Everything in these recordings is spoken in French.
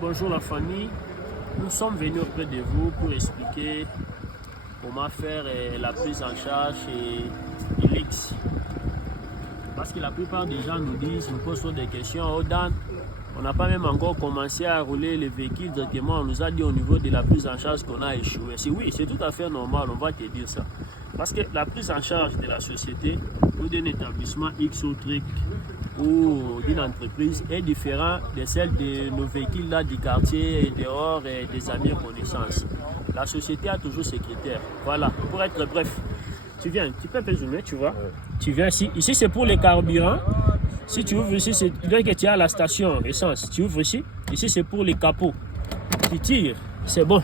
bonjour la famille. Nous sommes venus auprès de vous pour expliquer comment faire la prise en charge et l'X. Parce que la plupart des gens nous disent, nous posent des questions. Oh Dan, on n'a pas même encore commencé à rouler les véhicules directement. On nous a dit au niveau de la prise en charge qu'on a échoué. Oui, c'est tout à fait normal, on va te dire ça. Parce que la prise en charge de la société ou d'un établissement X ou truc ou d'une entreprise est différente de celle de nos véhicules là du quartier et dehors et des amis et connaissances. La société a toujours ses critères. Voilà, pour être bref, tu viens, tu peux zoomer, tu vois. Tu viens ici. Ici, c'est pour les carburants. Si tu ouvres ici, c'est là que tu as la station essence. Tu ouvres ici. Ici, c'est pour les capots. Tu tires, c'est bon.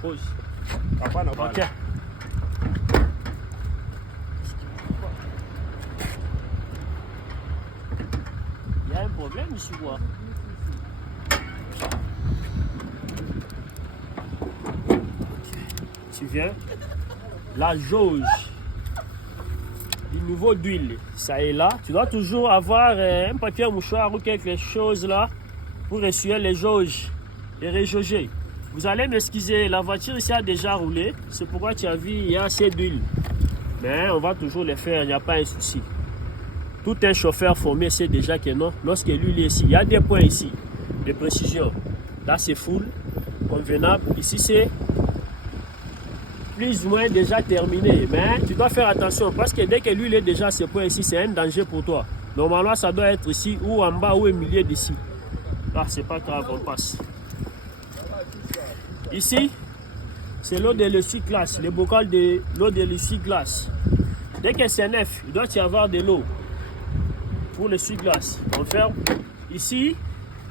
Pause. Ok. Il y a un problème ici, quoi. Tu viens. La jauge du niveau d'huile, ça est là. Tu dois toujours avoir un papier mouchoir ou quelque chose là pour essuyer les jauges et réjauger. Vous allez m'excuser, la voiture ici a déjà roulé. C'est pourquoi tu as vu, il y a assez d'huile. Mais on va toujours les faire, il n'y a pas un souci. Tout un chauffeur formé sait déjà que non. Lorsque l'huile est ici, il y a des points ici de précision. Là, c'est full, convenable. Ici, c'est plus ou moins déjà terminé. Mais tu dois faire attention parce que dès que l'huile est déjà à ce point ici, c'est un danger pour toi. Normalement, ça doit être ici ou en bas ou au milieu d'ici. Là, c'est pas grave, on passe. Ici, c'est l'eau de l'essuie-glace, le bocal de l'eau de l'essuie-glace. Dès que c'est neuf, il doit y avoir de l'eau pour l'essuie-glace. On ferme. Ici,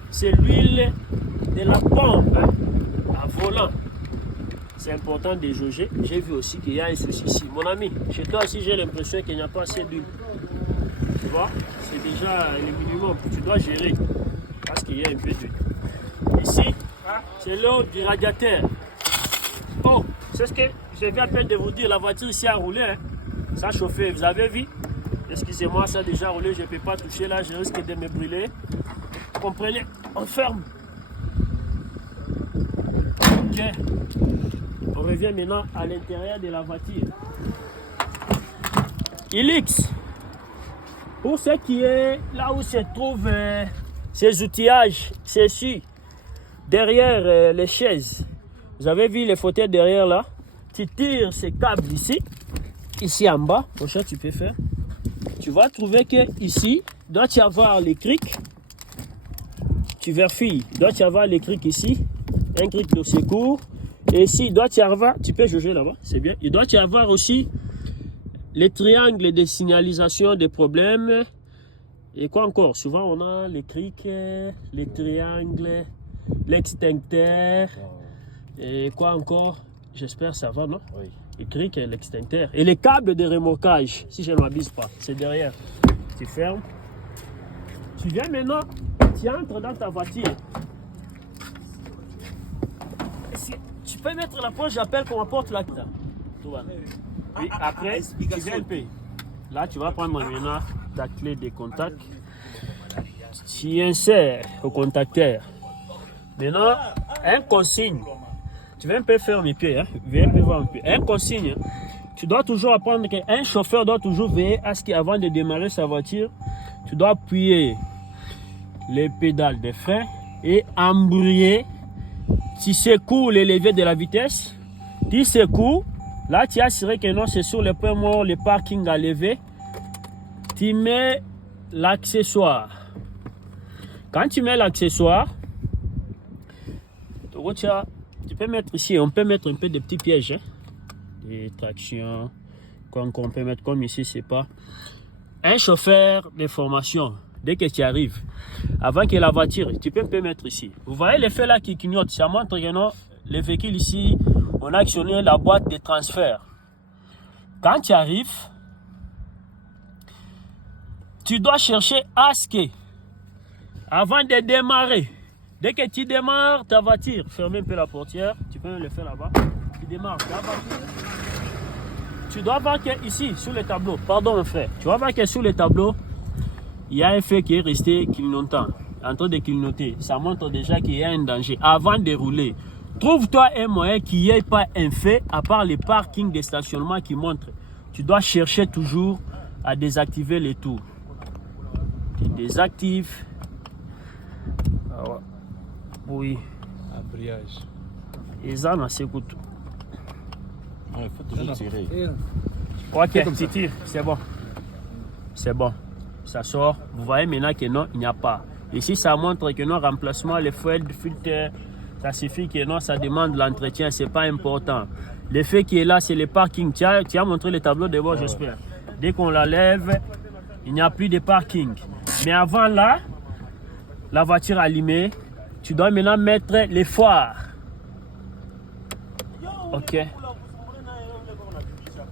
c'est l'huile de la pompe à volant. C'est important de jauger. J'ai vu aussi qu'il y a un souci ici. Mon ami, chez toi aussi, j'ai l'impression qu'il n'y a pas assez d'huile. Tu vois, c'est déjà le minimum. Tu dois gérer parce qu'il y a un peu d'huile. Ici, c'est l'eau du radiateur. Oh, c'est ce que je viens à peine de vous dire. La voiture ici a roulé. Hein. Ça a chauffé. Vous avez vu? Excusez-moi, ça a déjà roulé. Je ne peux pas toucher là. Je risque de me brûler. Vous comprenez? On ferme. Ok. On revient maintenant à l'intérieur de la voiture. Ilix. Pour ce qui est là où se trouvent ces outillages, c'est ici. Derrière les chaises, vous avez vu les fauteuils derrière là. Tu tires ces câbles ici, ici en bas. Prochain, tu peux faire. Tu vas trouver que ici, doit y avoir les crics. Tu vérifies, il doit y avoir les crics ici, un cric de secours. Et ici, il doit y avoir, tu peux juger là-bas, c'est bien. Il doit y avoir aussi les triangles de signalisation des problèmes. Et quoi encore? Souvent, on a les crics, les triangles. L'extincteur et quoi encore? J'espère que ça va, non? Oui. Le cric et l'extincteur. Et les câbles de remorquage, si je ne m'abuse pas, c'est derrière. Tu fermes. Tu viens maintenant, tu entres dans ta voiture. Tu peux mettre la poche, j'appelle qu'on apporte la clé. Puis après, tu viens le payer. Là, tu vas prendre maintenant ta clé de contact. Tu insères au contacteur. Maintenant, un consigne. Tu vas un peu faire mes pieds, hein? Viens un peu voir un peu. Un consigne. Tu dois toujours apprendre qu'un chauffeur doit toujours veiller à ce qu'avant de démarrer sa voiture, tu dois appuyer les pédales de frein et embrayer. Tu secoues les leviers de la vitesse. Tu secoues. Là, tu as assuré que non, c'est sur le point mort, le parking à lever. Tu mets l'accessoire. Quand tu mets l'accessoire, tu peux mettre ici, on peut mettre un peu de petits pièges, hein? Des tractions, qu'on peut mettre comme ici, c'est pas. Un chauffeur de formation, dès que tu arrives, avant que la voiture, tu peux un peu mettre ici. Vous voyez les feux là qui clignotent, ça montre que non, les véhicules ici, on a actionné la boîte de transfert. Quand tu arrives, tu dois chercher à ce que, avant de démarrer, dès que tu démarres ta voiture, ferme un peu la portière, tu peux le faire là-bas. Tu démarres ta voiture. Tu dois voir que ici, sur le tableau, pardon mon frère, tu vas voir que sur le tableau, il y a un feu qui est resté clignotant, en train de clignoter. Ça montre déjà qu'il y a un danger. Avant de rouler, trouve-toi un moyen qu'il n'y ait pas un feu, à part les parkings de stationnement qui montrent. Tu dois chercher toujours à désactiver les tours. Tu désactives. Oui. Abriage. Et ça, on s'écoute. Il faut toujours tirer. Ok, tu tires, c'est bon. C'est bon. Ça sort. Vous voyez maintenant que non, il n'y a pas. Ici, ça montre que non, remplacement, les fuel filter, ça suffit que non, ça demande l'entretien, c'est pas important. L'effet qui est là, c'est le parking. Tu as montré le tableau de bord, j'espère. Dès qu'on la lève, il n'y a plus de parking. Mais avant là, la voiture allumée, tu dois maintenant mettre les phares. Ok.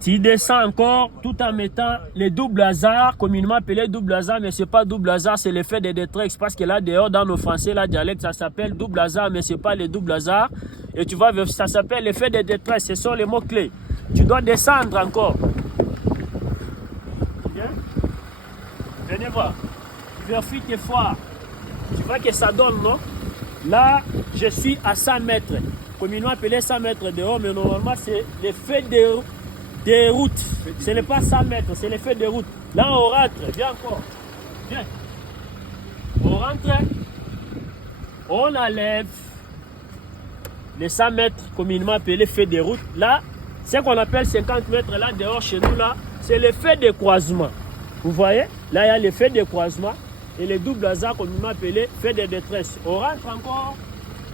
Tu descends encore tout en mettant les doubles hasards, communément appelés double hasard, mais ce n'est pas double hasard, c'est l'effet de détresse. Parce que là, dehors, dans nos français, la dialecte, ça s'appelle double hasard, mais ce n'est pas les doubles hasards. Et tu vois, ça s'appelle l'effet de détresse, ce sont les mots-clés. Tu dois descendre encore. Bien. Venez voir. Vérifie tes phares. Tu vois que ça donne, non? Là, je suis à 100 mètres. Communément appelé 100 mètres dehors, mais normalement, c'est l'effet des routes. Ce n'est pas 100 mètres, c'est l'effet des routes. Là, on rentre. Viens encore. Viens. On rentre. On enlève les 100 mètres, communément appelé l'effet des routes. Là, ce qu'on appelle 50 mètres, là, dehors, chez nous, là, c'est l'effet de croisement. Vous voyez? Là, il y a l'effet de croisement. Et les doubles hasards, communément appelé fait de détresse. On rentre encore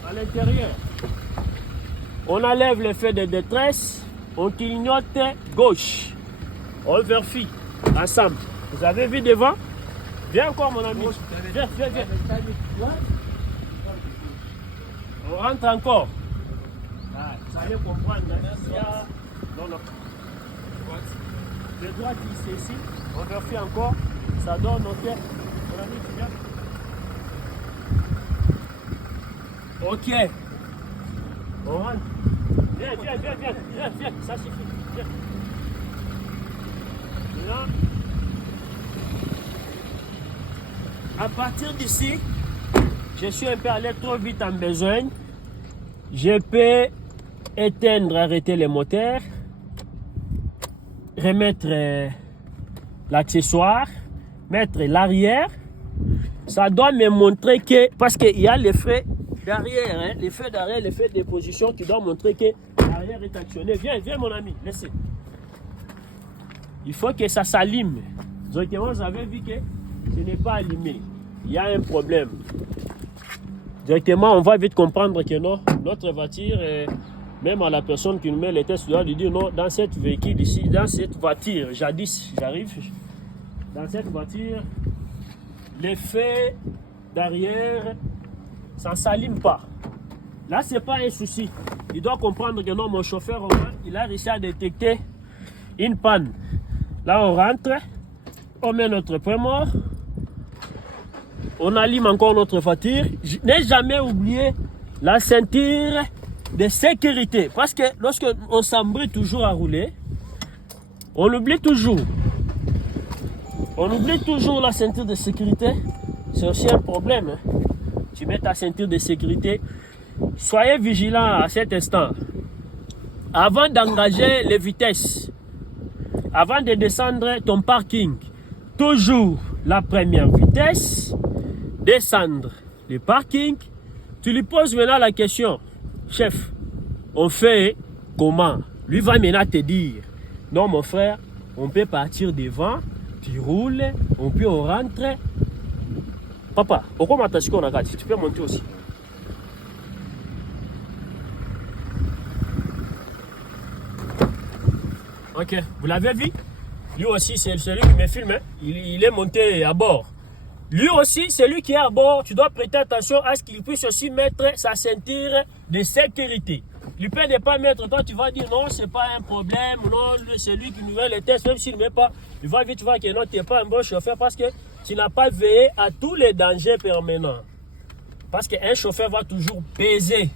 à l'intérieur. On enlève l'effet de détresse. On clignote gauche. On vérifie ensemble. Vous avez vu devant? Viens encore, mon ami. Viens, viens, viens. On rentre encore. Ah, vous allez comprendre. Non, non. Le droit qui est ici. On vérifie encore. Ça donne, ok. Mon ami, tu viens. Ok. On rentre. Viens, viens, viens, viens, viens, viens, ça suffit. Viens. Là. À partir d'ici, je suis un peu allé trop vite en besogne. Je peux éteindre, arrêter les moteurs, remettre l'accessoire, mettre l'arrière. Ça doit me montrer que, parce qu'il y a les feux d'arrière, hein, les feux d'arrière, les feux de position qui doivent montrer que l'arrière est actionné. Viens, viens mon ami, laissez. Il faut que ça s'allume. Directement, vous avez vu que ce n'est pas allumé. Il y a un problème. Directement, on va vite comprendre que non, notre voiture, même à la personne qui nous met les tests, doit lui dire non, dans cette véhicule ici, dans cette voiture, jadis, j'arrive, dans cette voiture, les feux d'arrière, ça ne s'allume pas. Là, ce n'est pas un souci. Il doit comprendre que non, mon chauffeur, il a réussi à détecter une panne. Là, on rentre, on met notre point mort, on allume encore notre voiture. Je n'ai jamais oublié la ceinture de sécurité. Parce que lorsque on s'embrouille toujours à rouler, on oublie toujours. On oublie toujours la ceinture de sécurité. C'est aussi un problème. Hein. Tu mets ta ceinture de sécurité. Soyez vigilants à cet instant. Avant d'engager les vitesses, avant de descendre ton parking, toujours la première vitesse, descendre le parking, tu lui poses maintenant la question, chef, on fait comment? Lui va maintenant te dire, non mon frère, on peut partir devant, tu roules, on rentre. Papa, pourquoi tu peux monter aussi? Ok, vous l'avez vu? Lui aussi, c'est celui qui me filme. Hein? Il est monté à bord. Lui aussi, celui qui est à bord, tu dois prêter attention à ce qu'il puisse aussi mettre sa ceinture de sécurité. Il peut ne pas mettre, toi tu vas dire non, c'est pas un problème, non, c'est lui qui nous met les tests, même s'il ne met pas, il va vite voir que non, tu n'es pas un bon chauffeur parce que tu n'as pas veillé à tous les dangers permanents. Parce qu'un chauffeur va toujours peser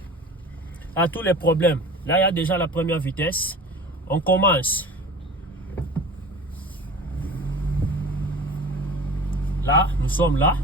à tous les problèmes. Là, il y a déjà la première vitesse. On commence. Là, nous sommes là.